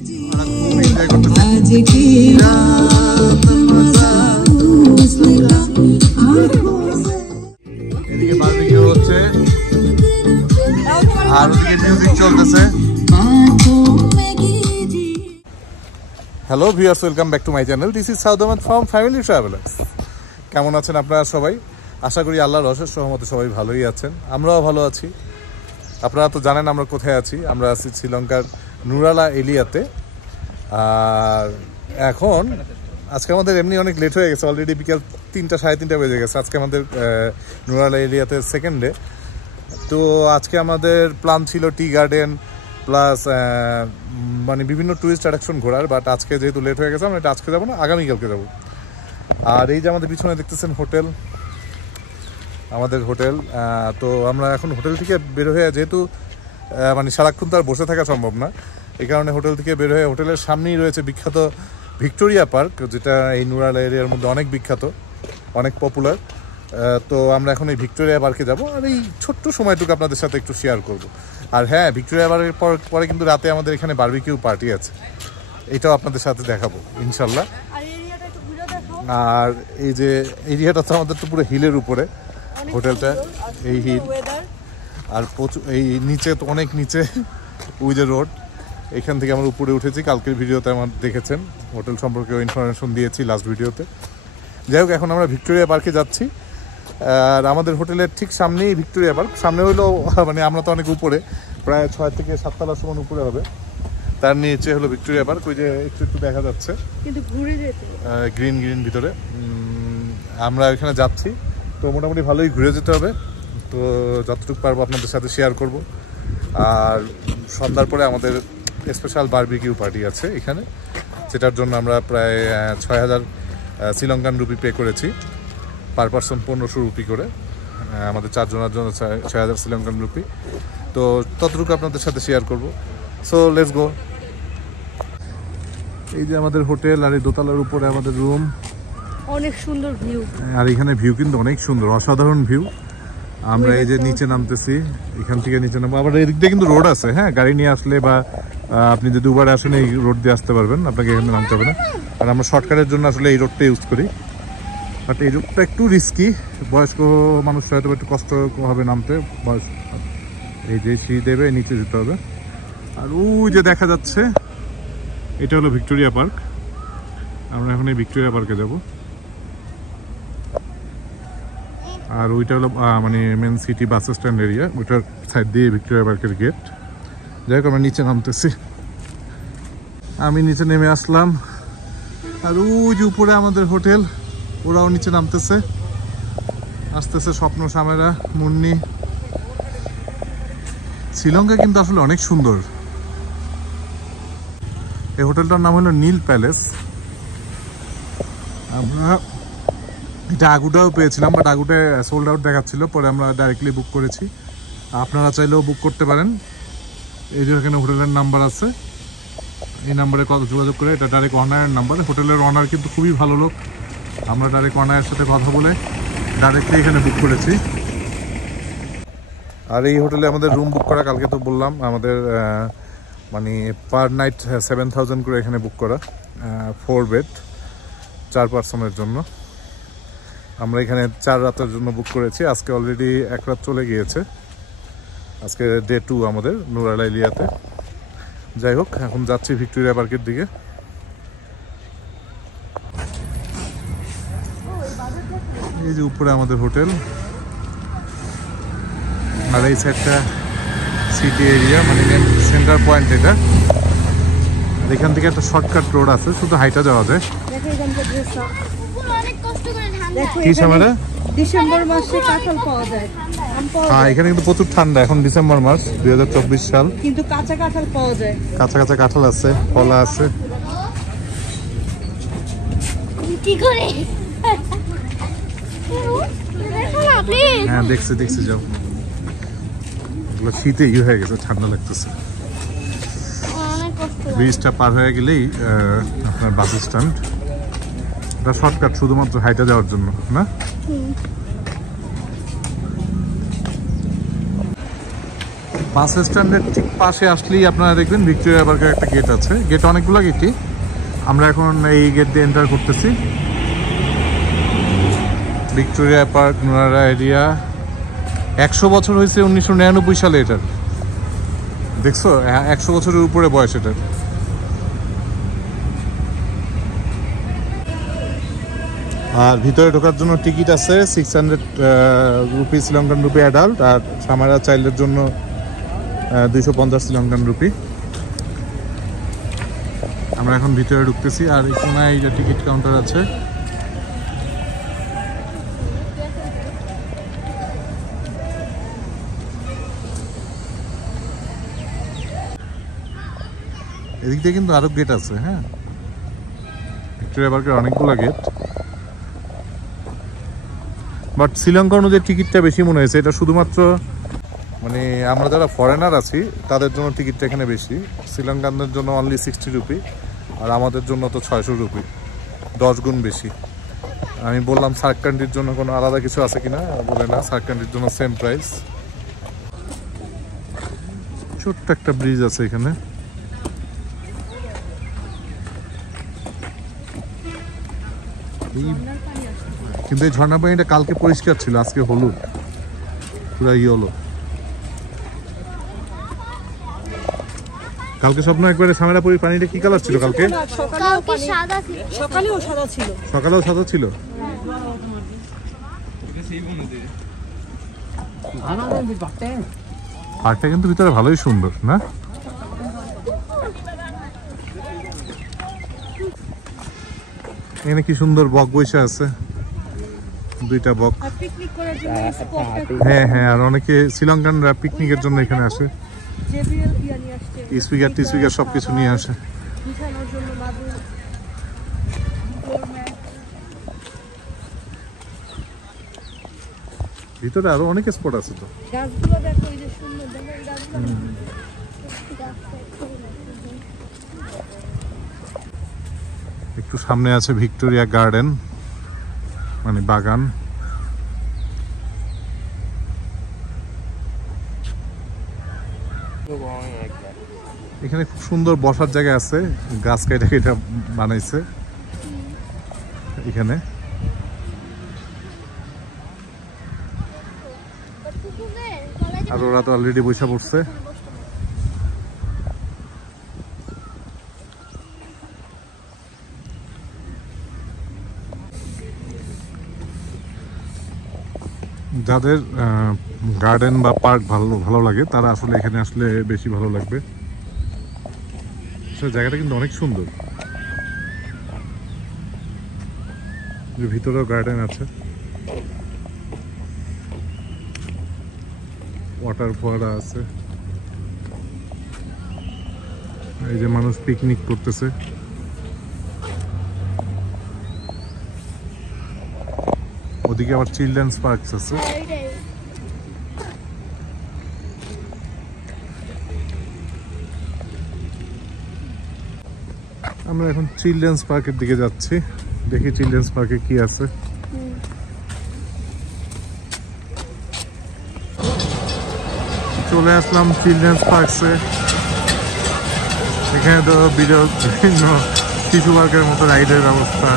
এদিকে বারবিকিউ হচ্ছে আর ওদিকে মিউজিক চলতেছে। Hello viewers, welcome back to my channel. This is Saud Ahmed from family travellers. কেমন আছেন আপনারা সবাই? আশা করি আল্লাহর অশেষ রহমতে সবাই ভালোই আছেন, আমরাও ভালো আছি। আপনারা তো জানেন আমরা কোথায় আছি। আমরা আছি শ্রীলঙ্কার নুরালা এলিয়াতে। আর এখন আজকে আমাদের এমনি অনেক লেট হয়ে গেছে, অলরেডি বিকাল 3টা সাড়ে 3টা বেজে গেছে। আজকে আমাদের নুরালা এলিয়াতে সেকেন্ড ডে। তো আজকে আমাদের প্ল্যান ছিল টি গার্ডেন প্লাস মানে বিভিন্ন টুরিস্ট অ্যাট্রাকশন ঘোরার, বাট আজকে যেহেতু লেট হয়ে গেছে আমরা এটা আজকে যাবো না, আগামীকালকে যাবো। আর এই যে আমাদের পিছনে দেখতেছেন হোটেল, আমাদের হোটেল। তো আমরা এখন হোটেল থেকে বের হয়ে, যেহেতু মানে সারাক্ষণ তো আর বসে থাকা সম্ভব না, এই কারণে হোটেল থেকে বের হয়ে হোটেলের সামনেই রয়েছে বিখ্যাত ভিক্টোরিয়া পার্ক, যেটা এই নুরালা এরিয়ার মধ্যে অনেক বিখ্যাত, অনেক পপুলার। তো আমরা এখন এই ভিক্টোরিয়া পার্কে যাব আর এই ছোট্ট সময়টুকু আপনাদের সাথে একটু শেয়ার করব। আর হ্যাঁ, ভিক্টোরিয়া পার্কের পরে কিন্তু রাতে আমাদের এখানে বারবিকিউ পার্টি আছে, এটাও আপনাদের সাথে দেখাবো ইনশাল্লাহ। আর এই যে এরিয়াটা তো আমাদের তো পুরো হিলের উপরে হোটেলটা, এই হিল। আর প্রচুর এই নিচে তো অনেক নিচে ওই যে রোড, এখান থেকে আমরা উপরে উঠেছি। কালকের ভিডিওতে আমার দেখেছেন, হোটেল সম্পর্কে ইনফরমেশন দিয়েছি লাস্ট ভিডিওতে। যাই হোক, এখন আমরা ভিক্টোরিয়া পার্কে যাচ্ছি। আর আমাদের হোটেলের ঠিক সামনেই ভিক্টোরিয়া পার্ক। সামনে হলো মানে আমরা তো অনেক উপরে, প্রায় 6 থেকে 7 তলা সমান উপরে হবে। তার নিচে হলো ভিক্টোরিয়া পার্ক, ওই যে একটু একটু দেখা যাচ্ছে গ্রিন গ্রিন ভিতরে। আমরা এখানে যাচ্ছি, তো মোটামুটি ভালোই ঘুরে যেতে হবে। তো যতটুকু পারবো আপনাদের সাথে শেয়ার করব। আর সন্ধ্যার পরে আমাদের স্পেশাল বারবিকিউ পার্টি আছে এখানে, যেটার জন্য আমরা প্রায় 6000 শ্রীলঙ্কান রুপি পে করেছি, পার পারসন 1500 রুপি করে, আমাদের 4 জনের জন্য 6000 শ্রীলঙ্কান রুপি। তো ততটুকু আপনাদের সাথে শেয়ার করব। So let's go. এই যে আমাদের হোটেল, আর এই দোতলার উপরে আমাদের রুম। অনেক সুন্দর ভিউ, আর এখানে ভিউ কিন্তু অনেক সুন্দর, অসাধারণ ভিউ। আমরা এই যে নিচে নামতেছি, এখান থেকে নিচে নামবো। আবার এদিক দিয়ে কিন্তু রোড আছে, হ্যাঁ, গাড়ি নিয়ে আসলে বা আপনি যদি উবারে আসেন এই রোড দিয়ে আসতে পারবেন, আপনাকে এখানে নামতে হবে না। আর আমরা শর্টকাটের জন্য আসলে এই রোডটা ইউজ করি, বাট এই রোডটা একটু রিস্কি, বয়স্ক মানুষ হয়তো একটু কষ্ট হবে নামতে। বয়স এই যে সিঁড়ি দেবে, নিচে যেতে হবে। আর ওই যে দেখা যাচ্ছে এটা হলো ভিক্টোরিয়া পার্ক। আমরা এখন এই ভিক্টোরিয়া পার্কে যাব। আর ওইটা হলো মানে main city bus stand area, ওইটার সাইড দিয়ে ভিক্টোরিয়া পার্কের গেট। যাই হোক, আমরা নিচে নামতেছি। আমি নিচে নেমে আসলাম, আর ওই যে উপরে আমাদের হোটেল, ওরাও নিচে নামতেছে, আসতেছে স্বপ্ন, সামেরা, মুন্নি। শ্রীলঙ্কা কিন্তু আসলে অনেক সুন্দর। এই হোটেলটার নাম হলো নীল প্যালেস। আমরা এটা আগুটাও পেয়েছিলাম, বাট আগুটা সোল্ড আউট দেখাচ্ছিল, পরে আমরা ডাইরেক্টলি বুক করেছি। আপনারা চাইলেও বুক করতে পারেন। এই যে এখানে হোটেলের নাম্বার আছে, এই নাম্বারে যোগাযোগ করে, এটা ডাইরেক্ট অনারের নাম্বার। হোটেলের অনার কিন্তু খুবই ভালো লোক, আমরা ডাইরেক্ট অনারের সাথে কথা বলে ডাইরেক্টলি এখানে বুক করেছি। আর এই হোটেলে আমাদের রুম বুক করা, কালকে তো বললাম আমাদের মানে পার নাইট 7000 করে এখানে বুক করা, 4 বেড 4 পার্সনের জন্য। আমরা এখানে 4 রাতের জন্য বুক করেছি। আজকে অলরেডি 1 রাত চলে গিয়েছে, আজকে ডে 2 আমাদের নুরালা এলিয়াতে। যাই হোক, এখন যাচ্ছি ভিক্টোরিয়া পার্কের দিকে। এই যে উপরে আমাদের হোটেল, আর এই সাইডটা সিটি এরিয়া, মানে মেন সেন্টার পয়েন্ট এটা। আর এখান থেকে একটা শর্টকাট রোড আছে, শুধু হাইটা যাওয়া যায়। কি সামনে ডিসেম্বর মাসে কাঁঠাল পাওয়া যায়। হ্যাঁ, এখানে কিন্তু প্রচুর ঠান্ডা, এখন ডিসেম্বর মাস 2024 সাল, কিন্তু কাঁচা কাঁঠাল পাওয়া যায়। কাঁচা কাঁচা কাঁঠাল আছে, কলা আছে। কি করে? হ্যাঁ, দেখছি দেখছি, যাও। এগুলো শীতে হয়ে গেছে, ঠান্ডা লাগতেছে। ব্রিজটা পার হয়ে গেলেই আপনার বাস স্ট্যান্ড। এটা শর্টকাট শুধুমাত্র হাইটা যাওয়ার জন্য, না? বাস স্ট্যান্ডের ঠিক পাশে আসলেই আপনারা দেখবেন ভিক্টোরিয়া পার্কের একটা গেট আছে। গেট অনেকগুলো গেটই, আমরা এখন এই গেট দিয়ে এন্টার করতেছি। ভিক্টোরিয়া পার্ক নোয়ারা এরিয়া 100 বছর হয়েছে 1999 সালে এটার। দেখছো 100 বছরের উপরে বয়স এটার। আর ভিতরে ঢোকার জন্য টিকিট আছে 600 রুপি, শ্রীলঙ্কান রুপি অ্যাডাল্ট, আর সামারা চাইল্ডের জন্য 250 শ্রীলঙ্কান রুপি। আমরা এখন ভিতরে ঢুকতেছি। আর এখানে এই যে টিকিট কাউন্টার আছে। এদিক দিয়ে কিন্তু আরো গেট আছে। হ্যাঁ, ভিক্টোরিয়া পার্কের অনেকগুলো গেট, বাট শ্রীলঙ্কা অনুযায়ী টিকিটটা বেশি মনে হয়েছে। এটা শুধুমাত্র মানে আমরা যারা ফরেনার আছি তাদের জন্য টিকিটটা এখানে বেশি। শ্রীলঙ্কানদের জন্য অনলি 60 রুপি, আর আমাদের জন্য তো 600 রুপি, 10 গুণ বেশি। আমি বললাম সার্ক কান্ট্রির জন্য কোনো আলাদা কিছু আছে কিনা, বলে না, সার্ক কান্ট্রির জন্য সেম প্রাইস। ছোট্ট একটা ব্রিজ আছে এখানে। কিন্তু এই ঝর্ণা পানিটা কালকে পরিষ্কার ছিল, আজকে হলুদ, পুরো ইয়েলো। কালকে স্বপ্ন একবারে সামেরা পানিটা কি কালার ছিল কালকে? সকালেও সাদা ছিল। সকালেও সাদা ছিল। পার্কটা কিন্তু ভিতরে ভালোই সুন্দর না? এখানে কি সুন্দর বক বসে আছে, 2টা বক। হ্যাঁ হ্যাঁ, আর অনেকে শ্রীলঙ্কানরা পিকনিকের জন্য এখানে আসে, স্পিকার টিস্পিকার সবকিছু নিয়ে আসে। ভিতরে আরো অনেক স্পট আছে তো। একটু সামনে আছে ভিক্টোরিয়া গার্ডেন, মানে বাগান। এখানে খুব সুন্দর বসার জায়গা আছে, গাছ কেটে কেটে বানাইছে এখানে। আর ওরা তো অলরেডি বসে পড়ছে। যাদের গার্ডেন বা পার্ক ভালো লাগে তারা আসলে এখানে আসলে বেশি ভালো লাগবে। জায়গাটা কিন্তু অনেক সুন্দর, ভিতরেও গার্ডেন আছে, ওয়াটার ফোয়ারা আছে। এই যে মানুষ পিকনিক করতেছে। ওদিকে আবার চিলড্রেন্স পার্ক আছে। আমরা এখন চিলড্রেন্স পার্কের দিকে যাচ্ছি, দেখি চিলড্রেন্স পার্কে কি আছে। চলে আসলাম চিলড্রেন্স পার্কসে। এখানে তো বিভিন্ন শিশু পার্কের মতো রাইডের ব্যবস্থা।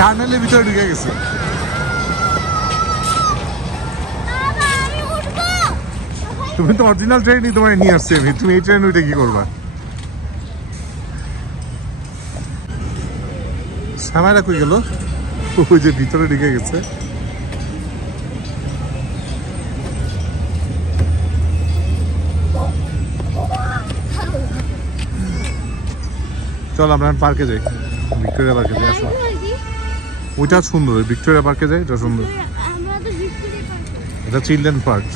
টানেলের ভিতরে ঢুকে গেছে। তুমি তো অরিজিনাল ট্রেনই তোমায় নিয়ে আসছি আমি, তুমি এই ট্রেন উঠে কি করবা? সামাইরা কই গেল? ওই যে ভিতরে ঢুকে গেছে। চল আমরা পার্কে যাই, ভিক্টোরিয়া পার্কে যাই। আসো, ওইটা সুন্দর, ভিক্টোরিয়া পার্কে যাই, এটা সুন্দর। এটা চিলড্রেন পার্ক।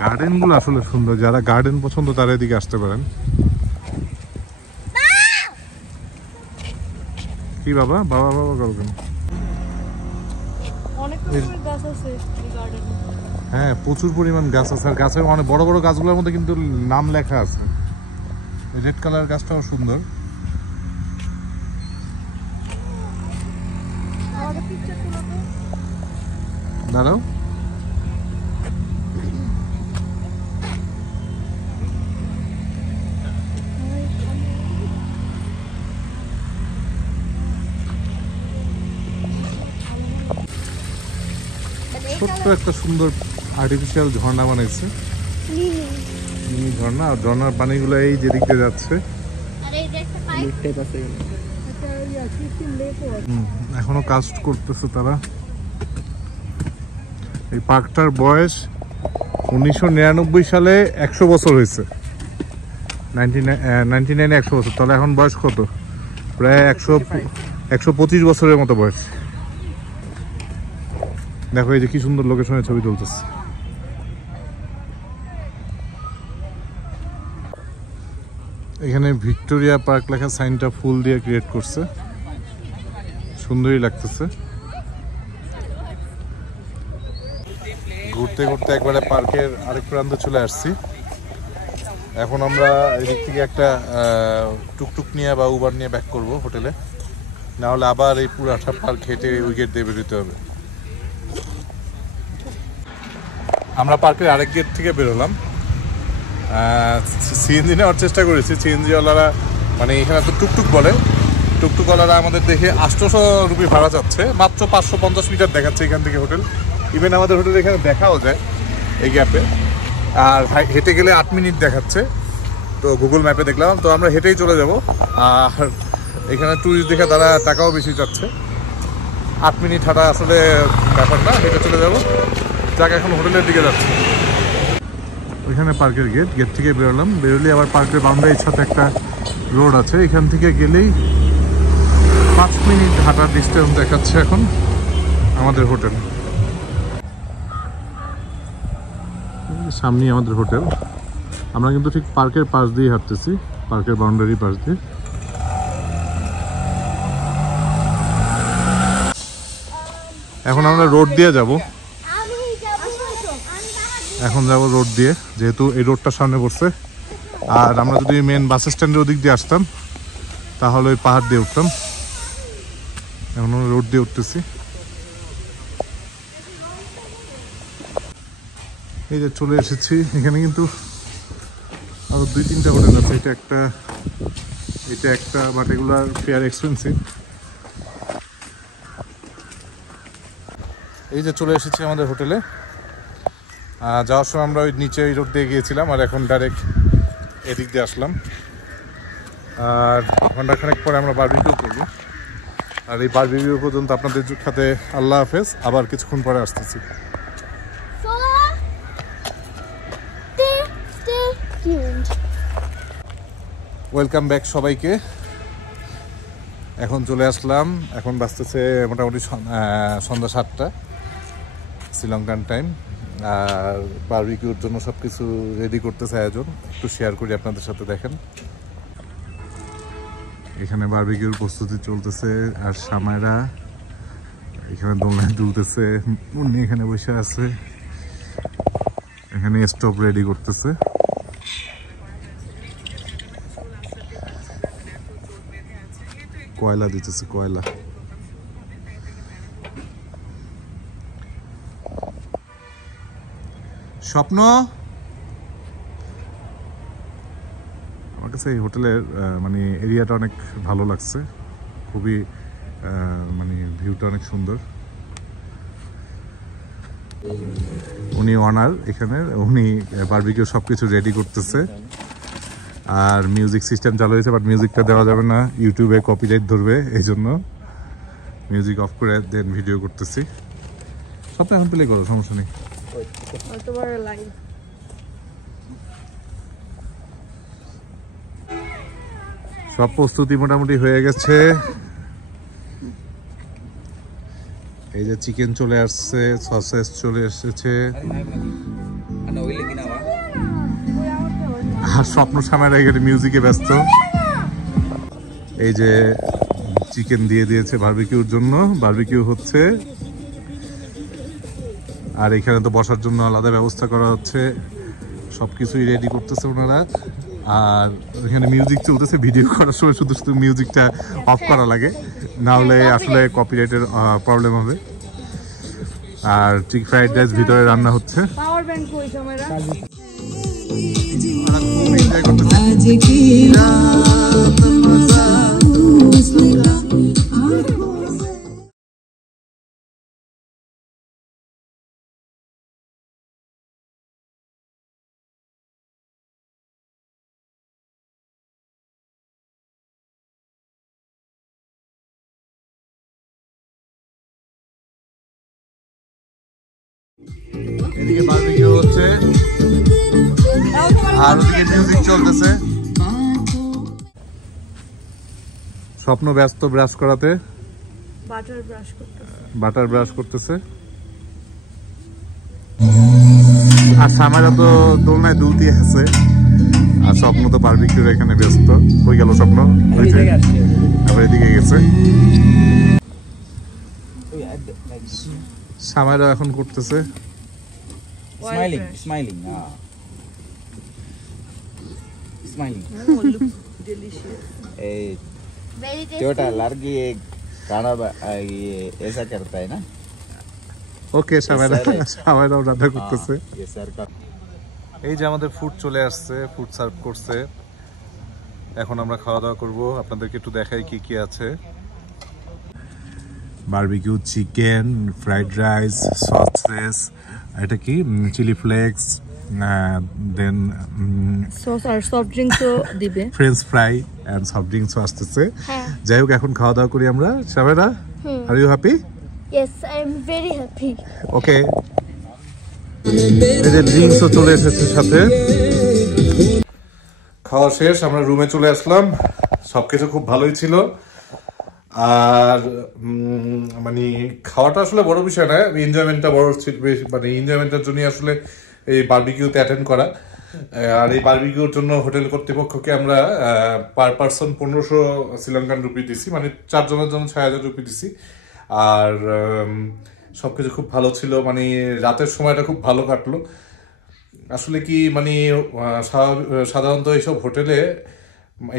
গার্ডেন গুলো আসলে সুন্দর, যারা গার্ডেন পছন্দ তারা এদিকে আসতে পারেন। কি বাবা বাবা বাবা করবেন? হ্যাঁ, প্রচুর পরিমাণ গাছ আছে, আর গাছের অনেক বড় বড় গাছগুলোর মধ্যে কিন্তু নাম লেখা আছে। রেড কালার গাছটাও সুন্দর। দাঁড়াও, ছোট্ট একটা সুন্দর আর্টিফিশিয়াল ঝর্ণা বানাইছে, মিনি ঝর্ণা। আর ঝর্ণার পানিগুলো এই যেদিক দিয়ে যাচ্ছে। এখনো কাজ করতেছে তারা। এই পার্কটার বয়স 1999 সালে 100 বছর হয়েছে। 99 100 বছর, তাহলে এখন বয়স কত? প্রায় 125 বছরের মতো বয়স। দেখো এই যে কি সুন্দর লোকেশনে ছবি তুলতেছে। এখানে ভিক্টোরিয়া পার্ক লেখা সাইনটা ফুল দিয়ে ক্রিয়েট করছে, সুন্দরই লাগতেছে। ঘুরতে ঘুরতে একবারে পার্কের আরেক প্রান্তে চলে আসছি। এখন আমরা এদিক থেকে একটা টুকটুক নিয়ে বা উবার নিয়ে ব্যাক করব হোটেলে, না হলে আবার এই পুরাটা পার্ক হেঁটে ওই গেট দিয়ে বেরোতে হবে। আমরা পার্কের আরেক গেট থেকে বেরোলাম। সিএনজি নেওয়ার চেষ্টা করেছি, সিএনজিওয়ালারা মানে এখানে তো টুকটুক বলে, টুকটুকওয়ালারা আমাদের দেখে 800 রুপি ভাড়া যাচ্ছে, মাত্র 550 মিটার দেখাচ্ছে এখান থেকে হোটেল। ইভেন আমাদের হোটেল এখানে দেখাও যায় এই গ্যাপে, আর হেঁটে গেলে 8 মিনিট দেখাচ্ছে। তো গুগল ম্যাপে দেখলাম, তো আমরা হেঁটেই চলে যাব। আর এখানে ট্যুরিস্ট দেখে তারা টাকাও বেশি চাচ্ছে। 8 মিনিট হাঁটা আসলে ব্যাপার না, হেঁটে চলে যাব। যাক, এখন হোটেলের দিকে যাচ্ছে। ওইখানে পার্কের গেট থেকে বেরোলাম। বেরোলে আবার পার্কের বাউন্ডারির সাথে একটা রোড আছে, এখান থেকে গেলেই 5 মিনিট হাঁটার ডিস্টেন্স দেখাচ্ছে এখন আমাদের হোটেল। সামনেই আমাদের হোটেল। আমরা কিন্তু ঠিক পার্কের পাশ দিয়ে হাঁটতেছি, পার্কের বাউন্ডারি পাশ দিয়ে। এখন আমরা রোড দিয়ে যাব, এখন যাব রোড দিয়ে, যেহেতু এই রোডটা সামনে পড়ছে। আর আমরা যদি মেন বাস স্ট্যান্ডের ওদিক দিয়ে আসতাম তাহলে ওই পাহাড় দিয়ে উঠতাম। এখন আমরা রোড দিয়ে উঠতেছি। এই যে চলে এসেছি। এখানে কিন্তু আরো 2-3টা হোটেল আছে। এটা একটা বাট এগুলার ফেয়ার এক্সপেন্সিভ। এই যে চলে এসেছি আমাদের হোটেলে। যাওয়ার সময় আমরা ওই নিচে এই রোড দিয়ে গিয়েছিলাম, আর এখন ডাইরেক্ট এদিক দিয়ে আসলাম। আর ঘন্টাখানেক পরে আমরা বারবিকিউ করব। আর এই বারবিকিউ পর্যন্ত আপনাদের সাথে আল্লাহ হাফেজ, আবার কিছুক্ষণ পরে আসতেছি। ওয়েলকাম ব্যাক সবাইকে। এখন চলে আসলাম, এখন বাজতেছে মোটামুটি সন্ধ্যা 7টা শ্রীলঙ্কান টাইম। আর বারবিকিউর জন্য সব কিছু রেডি করতেছে আয়োজন, একটু শেয়ার করি আপনাদের সাথে। দেখেন এখানে বারবিকিউর প্রস্তুতি চলতেছে, আর সামাইরা এখানে দোলনায় দুলতেছে, মুন্নি এখানে বসে আছে, এখানে স্টোভ রেডি করতেছে। কয়লা দিতেছে, কয়লা। স্বপ্ন, আমার কাছে এই হোটেলের মানে এরিয়াটা অনেক ভালো লাগছে, খুবই মানে ভিউটা অনেক সুন্দর। উনি ওনার এখানে, উনি বারবিকিউ সব কিছু রেডি করতেছে। আর মিউজিক সিস্টেম চালু হয়েছে, বাট মিউজিকটা দেওয়া যাবে না, ইউটিউবে কপিরাইট ধরবে, এই জন্য মিউজিক অফ করে দেন ভিডিও করতেছি। সবটা এখন প্লে করো, সমস্যা নেই। সব প্রস্তুতি মোটামুটি হয়ে গেছে। এই যে চিকেন চলে আসছে, সসেস চলে এসেছে, আর স্বপ্ন সামনে গেলে মিউজিকে ব্যস্ত। এই যে চিকেন দিয়ে দিয়েছে বারবিকিউর জন্য, বারবিকিউ হচ্ছে। আর এখানে তো বসার জন্য আলাদা ব্যবস্থা করা হচ্ছে, সবকিছুই রেডি করতেছে ওনারা। আর এখানে মিউজিক চলতেছে, ভিডিও করার সময় শুধু শুধু মিউজিকটা অফ করা লাগে, না হলে আসলে কপিরাইটের প্রবলেম হবে। আর চিকেন ফ্রাইড রাইস ভিতরে রান্না হচ্ছে। পাওয়ার ব্যাংক কই সময়রা এদিকে বারবিকিউ হচ্ছে আর ওদিকে মিউজিক চলতেছে। স্বপ্ন ব্যস্ত ব্রাশ করাতে, বাটার ব্রাশ করতেছে। আর সামারা তো দোলনায় দুলতি আছে, আর স্বপ্ন তো বারবিকিউর এখানে ব্যস্ত। হয়ে গেল স্বপ্ন, আবার এদিকে গেছে। সামারা এখন করতেছে Smiling. Smiling. Oh, looks delicious. Very tasty. छोटा लड़की एक खाना ये ऐसा करता है ना? ওকে, সামারাও রান্না করতেছে। ये सर का। এই যে আমাদের ফুড চলে আসছে, ফুড সার্ভ করছে। এখন আমরা খাওয়া দাওয়া করব, আপনাদেরকে একটু দেখাই কি কি আছে। Barbecue chicken, fried rice, sausages, এটা কি চিলি ফ্লেক্স, দেন সস আর সফট ড্রিঙ্কসও দিবে, ফ্রেঞ্চ ফ্রাই এন্ড সফট ড্রিঙ্কসও আসতেছে। যাই হোক, এখন খাওয়া দাওয়া করি আমরা। Sabera, are you happy? Yes, I am very happy. Okay, এই যে ড্রিঙ্কসও চলে এসেছে সাথে। খাওয়া শেষ, আমরা রুমে চলে আসলাম। সবকিছু খুব ভালোই ছিল। আর মানে খাওয়াটা আসলে বড় বিষয় না, এনজয়মেন্টটা বড় ছিল। মানে এনজয়মেন্টের জন্য আসলে এই বারবিকিউতে অ্যাটেন্ড করা। আর এই বারবিকিউর জন্য হোটেল কর্তৃপক্ষকে আমরা পার পারসন 1500 শ্রীলঙ্কান রুপি দিছি, মানে 4 জনের জন্য 6000 রুপি দিছি। আর সবকিছু খুব ভালো ছিল, মানে রাতের সময়টা খুব ভালো কাটলো। আসলে কি মানে সাধারণত এইসব হোটেলে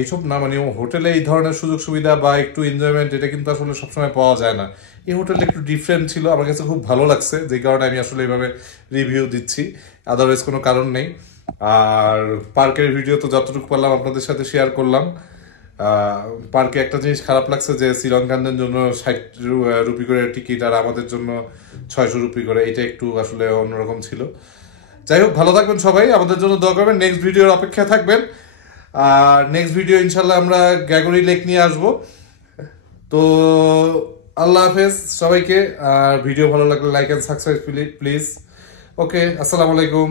এইসব না, মানে হোটেলে এই ধরনের সুযোগ সুবিধা বা একটু এনজয়মেন্ট এটা কিন্তু আসলে সবসময় পাওয়া যায় না। এই হোটেলটা একটু ডিফারেন্ট ছিল, আমার কাছে খুব ভালো লাগছে, যে কারণে আমি আসলে এইভাবে রিভিউ দিচ্ছি, আদারওয়াইজ কোনো কারণ নেই। আর পার্কের ভিডিও তো যতটুকু পারলাম আপনাদের সাথে শেয়ার করলাম। পার্কে একটা জিনিস খারাপ লাগছে যে শ্রীলঙ্কানদের জন্য 60 রুপি করে টিকিট, আর আমাদের জন্য 600 রুপি করে। এটা একটু আসলে অন্যরকম ছিল। যাই হোক, ভালো থাকবেন সবাই, আমাদের জন্য দোয়া করবেন, নেক্সট ভিডিওর অপেক্ষায় থাকবেন। আর নেক্সট ভিডিও ইনশাল্লাহ আমরা গ্যাগরি লেক নিয়ে আসবো। তো আল্লাহ হাফেজ সবাইকে। আর ভিডিও ভালো লাগলে লাইক এন্ড সাবস্ক্রাইব প্লিজ। ওকে, আসসালামু আলাইকুম।